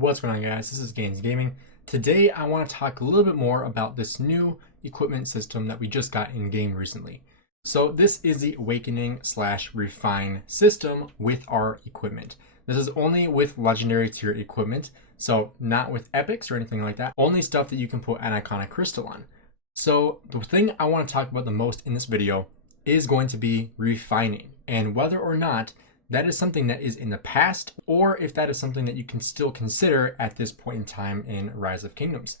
What's going on, guys? This is Gainz Gaming. Today I want to talk a little bit more about this new equipment system that we just got in game recently. So this is the Awakening / Refine system with our equipment. This is only with legendary tier equipment, so not with epics or anything like that. Only stuff that you can put an iconic crystal on. So the thing I want to talk about the most in this video is going to be refining, and whether or not that is something that is in the past, or if that is something that you can still consider at this point in time in Rise of Kingdoms.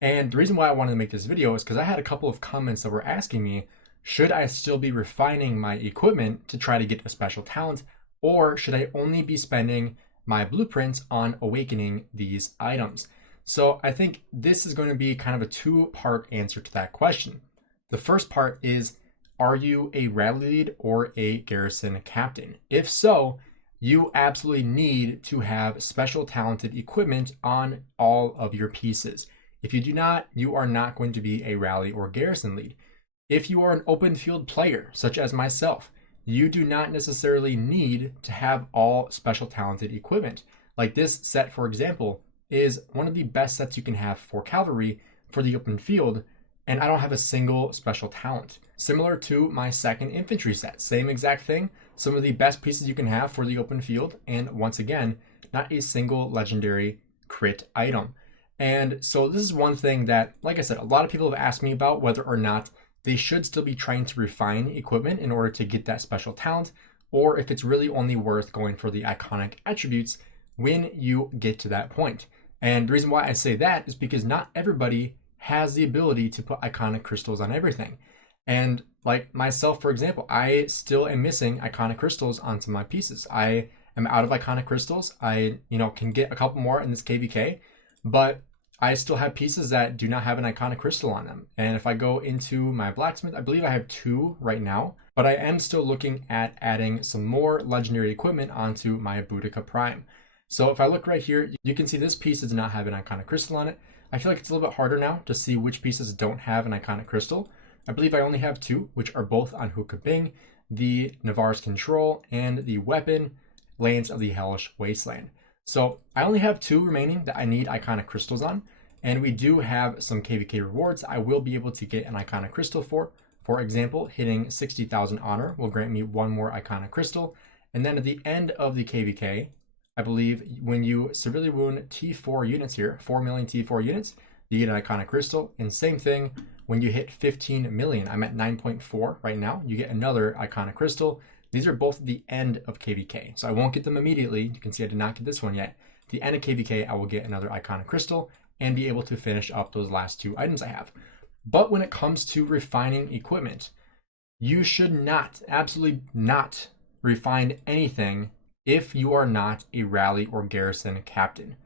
And the reason why I wanted to make this video is because I had a couple of comments that were asking me, should I still be refining my equipment to try to get a special talent, or should I only be spending my blueprints on awakening these items? So I think this is going to be kind of a two-part answer to that question. The first part is, are you a rally lead or a garrison captain? If so, you absolutely need to have special talented equipment on all of your pieces. If you do not, you are not going to be a rally or garrison lead. If you are an open field player, such as myself, you do not necessarily need to have all special talented equipment. Like this set, for example, is one of the best sets you can have for cavalry for the open field, and I don't have a single special talent. Similar to my second infantry set, same exact thing. Some of the best pieces you can have for the open field, and once again, not a single legendary crit item. And so this is one thing that, like I said, a lot of people have asked me about whether or not they should still be trying to refine equipment in order to get that special talent, or if it's really only worth going for the iconic attributes when you get to that point. And the reason why I say that is because not everybody has the ability to put iconic crystals on everything. And like myself, for example, I still am missing iconic crystals onto my pieces. I am out of iconic crystals. I, can get a couple more in this KVK, but I still have pieces that do not have an iconic crystal on them. And if I go into my blacksmith, I believe I have 2 right now, but I am still looking at adding some more legendary equipment onto my Boudica Prime. So if I look right here, you can see this piece does not have an iconic crystal on it. I feel like it's a little bit harder now to see which pieces don't have an iconic crystal. I believe I only have 2, which are both on Hookah Bing, the Navarre's Control, and the weapon, Lands of the Hellish Wasteland. So I only have 2 remaining that I need iconic crystals on, and we do have some KVK rewards I will be able to get an iconic crystal for. For example, hitting 60,000 honor will grant me 1 more iconic crystal, and then at the end of the KVK, I believe when you severely wound T4 units here, 4 million T4 units, you get an iconic crystal. And same thing when you hit 15 million. I'm at 9.4 right now. You get another iconic crystal. These are both at the end of KVK. So I won't get them immediately. You can see I did not get this one yet. At the end of KVK, I will get another iconic crystal and be able to finish up those last 2 items I have. But when it comes to refining equipment, you should not, absolutely not refine anything if you are not a rally or garrison captain.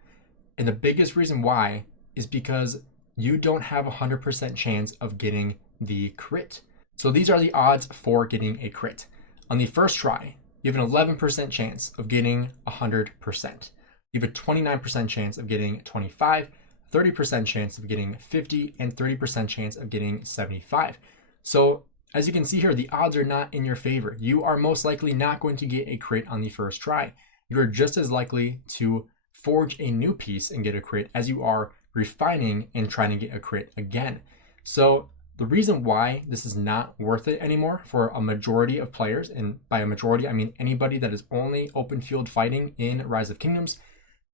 And the biggest reason why is because you don't have a 100% chance of getting the crit. So these are the odds for getting a crit. On the first try, you have an 11% chance of getting 100%. You have a 29% chance of getting 25, 30% chance of getting 50, and 30% chance of getting 75. So as you can see here, the odds are not in your favor. You are most likely not going to get a crit on the first try. You're just as likely to forge a new piece and get a crit as you are refining and trying to get a crit again. So the reason why this is not worth it anymore for a majority of players, and by a majority I mean anybody that is only open field fighting in Rise of Kingdoms,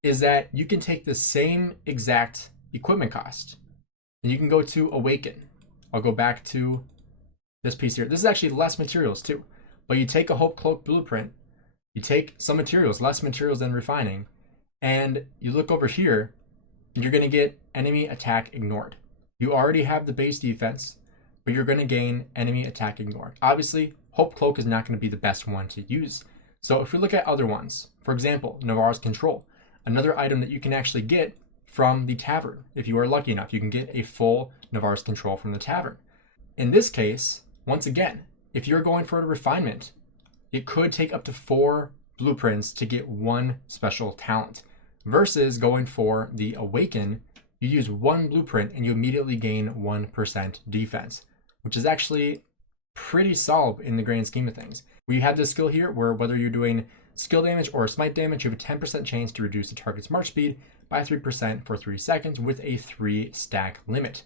is that you can take the same exact equipment cost and you can go to Awaken. I'll go back to this piece here. This is actually less materials too, but you take a Hope Cloak blueprint, you take some materials, less materials than refining, and you look over here, and you're going to get enemy attack ignored. You already have the base defense, but you're going to gain enemy attack ignored. Obviously, Hope Cloak is not going to be the best one to use. So if we look at other ones, for example, Navarre's Control, another item that you can actually get from the tavern. If you are lucky enough, you can get a full Navarre's Control from the tavern. In this case, once again, if you're going for a refinement, it could take up to 4 blueprints to get 1 special talent, versus going for the Awaken, you use 1 blueprint and you immediately gain 1% defense, which is actually pretty solid in the grand scheme of things. We have this skill here where whether you're doing skill damage or smite damage, you have a 10% chance to reduce the target's march speed by 3% for 3 seconds with a 3 stack limit.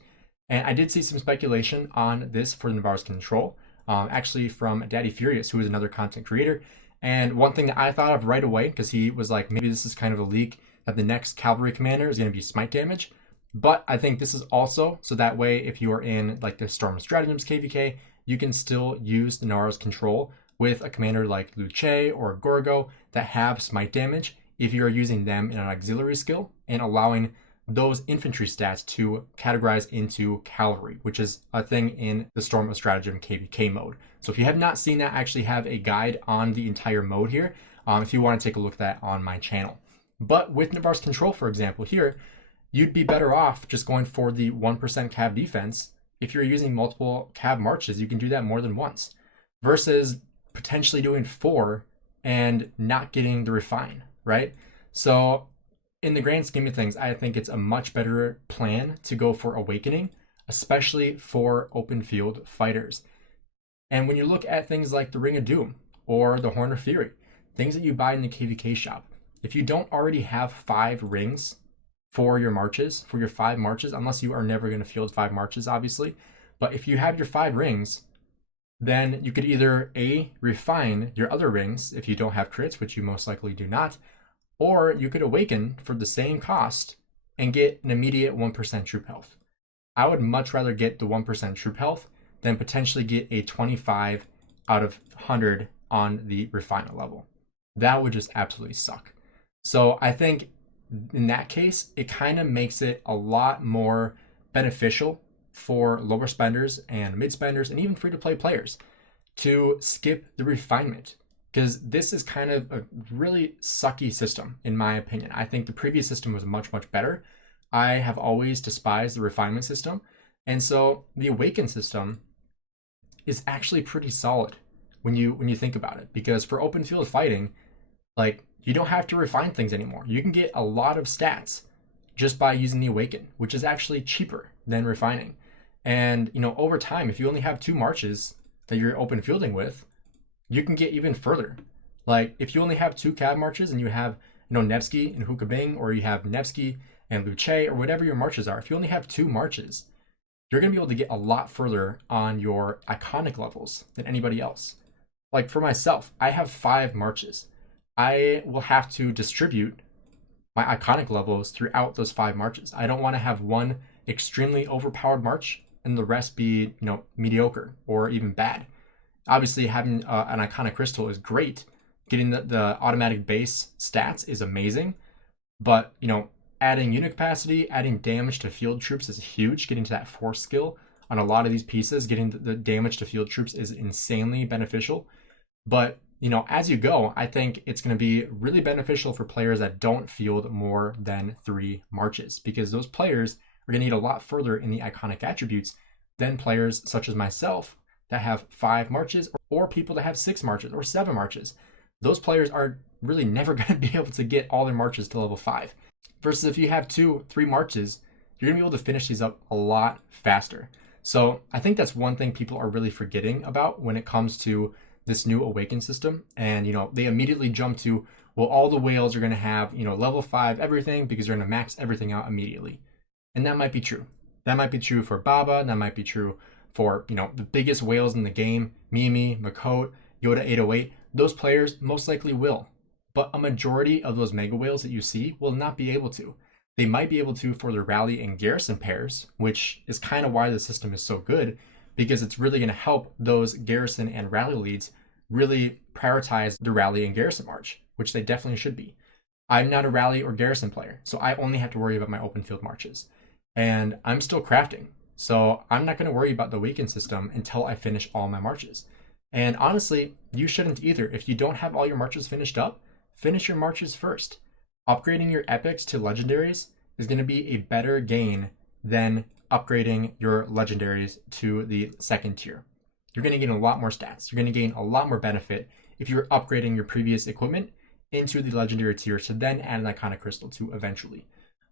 And I did see some speculation on this for Navarre's control, actually from Daddy Furious, who is another content creator. And one thing that I thought of right away, because he was like, maybe this is kind of a leak that the next cavalry commander is going to be smite damage. But I think this is also, so that way if you are in like the Storm of Stratagems KVK, you can still use the Navarre's control with a commander like Luce or Gorgo that have smite damage if you are using them in an auxiliary skill and allowing those infantry stats to categorize into cavalry, which is a thing in the Storm of Stratagem KVK mode. So if you have not seen that, I actually have a guide on the entire mode here if you want to take a look at that on my channel. But with Navarre's control, for example, here, you'd be better off just going for the 1% cav defense. If you're using multiple cav marches, you can do that more than once versus potentially doing 4 and not getting the refine, right? So in the grand scheme of things, I think it's a much better plan to go for Awakening, especially for open field fighters. And when you look at things like the Ring of Doom or the Horn of Fury, things that you buy in the KVK shop, if you don't already have 5 rings for your marches, for your 5 marches, unless you are never going to field 5 marches, obviously, but if you have your 5 rings, then you could either A, refine your other rings if you don't have crits, which you most likely do not, or you could awaken for the same cost and get an immediate 1% troop health. I would much rather get the 1% troop health than potentially get a 25 out of 100 on the refinement level. That would just absolutely suck. So I think in that case, it kind of makes it a lot more beneficial for lower spenders and mid spenders and even free-to-play players to skip the refinement, because this is kind of a really sucky system in my opinion. I think the previous system was much better. I have always despised the refinement system, and so the awaken system is actually pretty solid when you think about it, because for open field fighting, like, you don't have to refine things anymore. You can get a lot of stats just by using the awaken, which is actually cheaper than refining. And, over time, if you only have 2 marches that you're open fielding with, you can get even further. Like, if you only have 2 cav marches and you have, Nevsky and Hukabing, or you have Nevsky and Luce, or whatever your marches are, if you only have 2 marches, you're going to be able to get a lot further on your iconic levels than anybody else. Like, for myself, I have 5 marches. I will have to distribute my iconic levels throughout those 5 marches. I don't want to have one extremely overpowered march and the rest be, mediocre or even bad. Obviously, having an iconic crystal is great. Getting the automatic base stats is amazing. But, adding unit capacity, adding damage to field troops is huge. Getting to that force skill on a lot of these pieces, getting the damage to field troops is insanely beneficial. But, as you go, I think it's going to be really beneficial for players that don't field more than 3 marches, because those players are going to get a lot further in the iconic attributes than players such as myself that have 5 marches, or people that have 6 marches or 7 marches. Those players are really never going to be able to get all their marches to level 5. Versus if you have 2, 3 marches, you're going to be able to finish these up a lot faster. So I think that's one thing people are really forgetting about when it comes to this new awaken system. And, they immediately jump to, well, all the whales are going to have, level 5 everything because they're going to max everything out immediately. And that might be true. That might be true for Baba. That might be true for, the biggest whales in the game, Mimi, Makot, Yoda 808. Those players most likely will. But a majority of those mega whales that you see will not be able to. They might be able to for the rally and garrison pairs, which is kind of why the system is so good, because it's really going to help those garrison and rally leads really prioritize the rally and garrison march, which they definitely should be. I'm not a rally or garrison player, so I only have to worry about my open field marches. And I'm still crafting, so I'm not going to worry about the weekend system until I finish all my marches. And honestly, you shouldn't either. If you don't have all your marches finished up, finish your marches first. Upgrading your epics to legendaries is going to be a better gain than upgrading your legendaries to the 2nd tier. You're going to gain a lot more stats. You're going to gain a lot more benefit if you're upgrading your previous equipment into the legendary tier to then add an iconic crystal to eventually.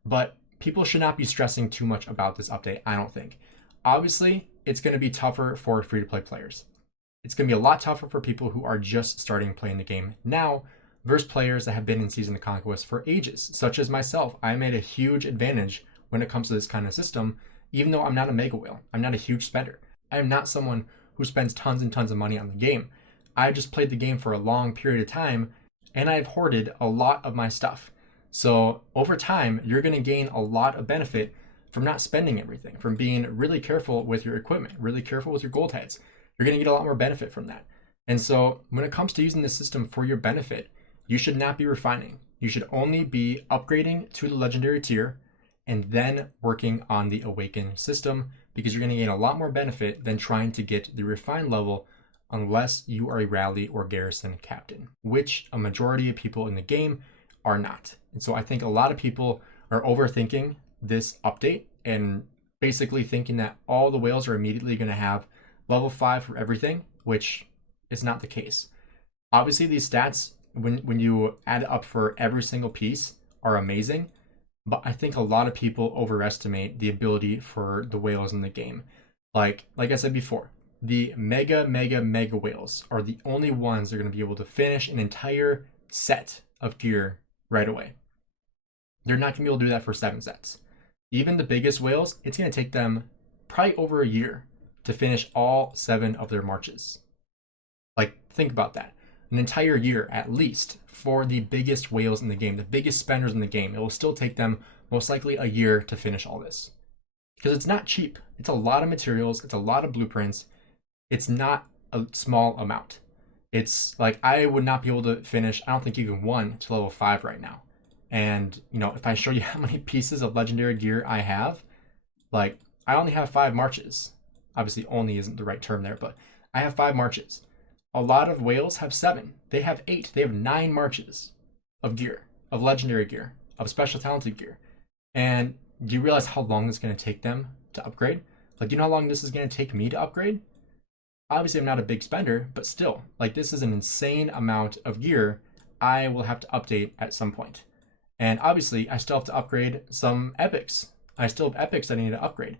But people should not be stressing too much about this update, I don't think. Obviously, it's going to be tougher for free-to-play players. It's going to be a lot tougher for people who are just starting playing the game now, versus players that have been in Season of Conquest for ages, such as myself. I'm at a huge advantage when it comes to this kind of system, even though I'm not a mega whale. I'm not a huge spender. I am not someone who spends tons and tons of money on the game. I just played the game for a long period of time, and I've hoarded a lot of my stuff. So over time, you're going to gain a lot of benefit from not spending everything, from being really careful with your equipment, really careful with your gold heads. You're going to get a lot more benefit from that. And so when it comes to using the system for your benefit, you should not be refining. You should only be upgrading to the legendary tier and then working on the awaken system, because you're going to gain a lot more benefit than trying to get the refined level unless you are a rally or garrison captain, which a majority of people in the game are not. And so I think a lot of people are overthinking this update and basically thinking that all the whales are immediately going to have level 5 for everything, which is not the case. Obviously, these stats, when you add it up for every single piece, are amazing, but I think a lot of people overestimate the ability for the whales in the game. Like I said before, the mega whales are the only ones that are going to be able to finish an entire set of gear right away. They're not going to be able to do that for 7 sets. Even the biggest whales, it's going to take them probably over a year to finish all 7 of their marches. Like, think about that. An entire year at least for the biggest whales in the game, the biggest spenders in the game. It will still take them most likely a year to finish all this, because it's not cheap. It's a lot of materials. It's a lot of blueprints. It's not a small amount. It's like, I would not be able to finish, I don't think, even 1 to level 5 right now. And, you know, if I show you how many pieces of legendary gear I have, like, I only have 5 marches. Obviously, only isn't the right term there, but I have 5 marches. A lot of whales have 7. They have 8. They have 9 marches of gear, of legendary gear, of special talented gear. And do you realize how long it's going to take them to upgrade? Like, do you know how long this is going to take me to upgrade? Obviously, I'm not a big spender, but still, like, this is an insane amount of gear I will have to update at some point. And obviously, I still have to upgrade some epics. I still have epics that I need to upgrade.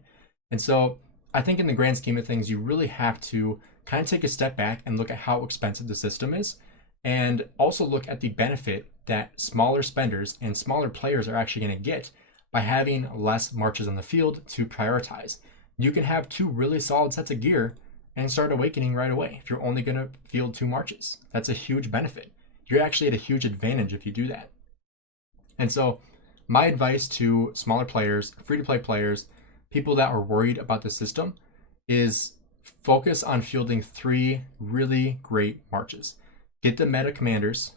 And so I think in the grand scheme of things, you really have to kind of take a step back and look at how expensive the system is, and also look at the benefit that smaller spenders and smaller players are actually going to get by having less marches on the field to prioritize. You can have 2 really solid sets of gear and start awakening right away if you're only going to field 2 marches. That's a huge benefit. You're actually at a huge advantage if you do that. And so my advice to smaller players, free-to-play players, people that are worried about the system, is focus on fielding 3 really great marches. Get the meta commanders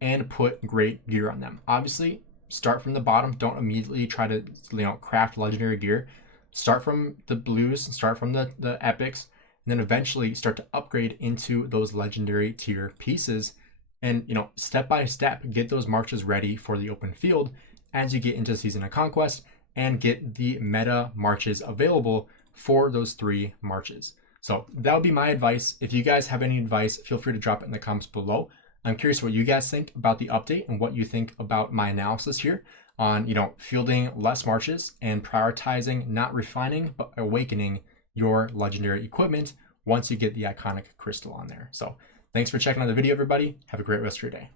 and put great gear on them. Obviously, start from the bottom. Don't immediately try to, craft legendary gear. Start from the blues, start from the epics, and then eventually start to upgrade into those legendary tier pieces. And, step by step, get those marches ready for the open field as you get into Season of Conquest, and get the meta marches available for those 3 marches. So that would be my advice. If you guys have any advice, feel free to drop it in the comments below. I'm curious what you guys think about the update and what you think about my analysis here on, fielding less marches and prioritizing, not refining, but awakening your legendary equipment once you get the iconic crystal on there. So thanks for checking out the video, everybody. Have a great rest of your day.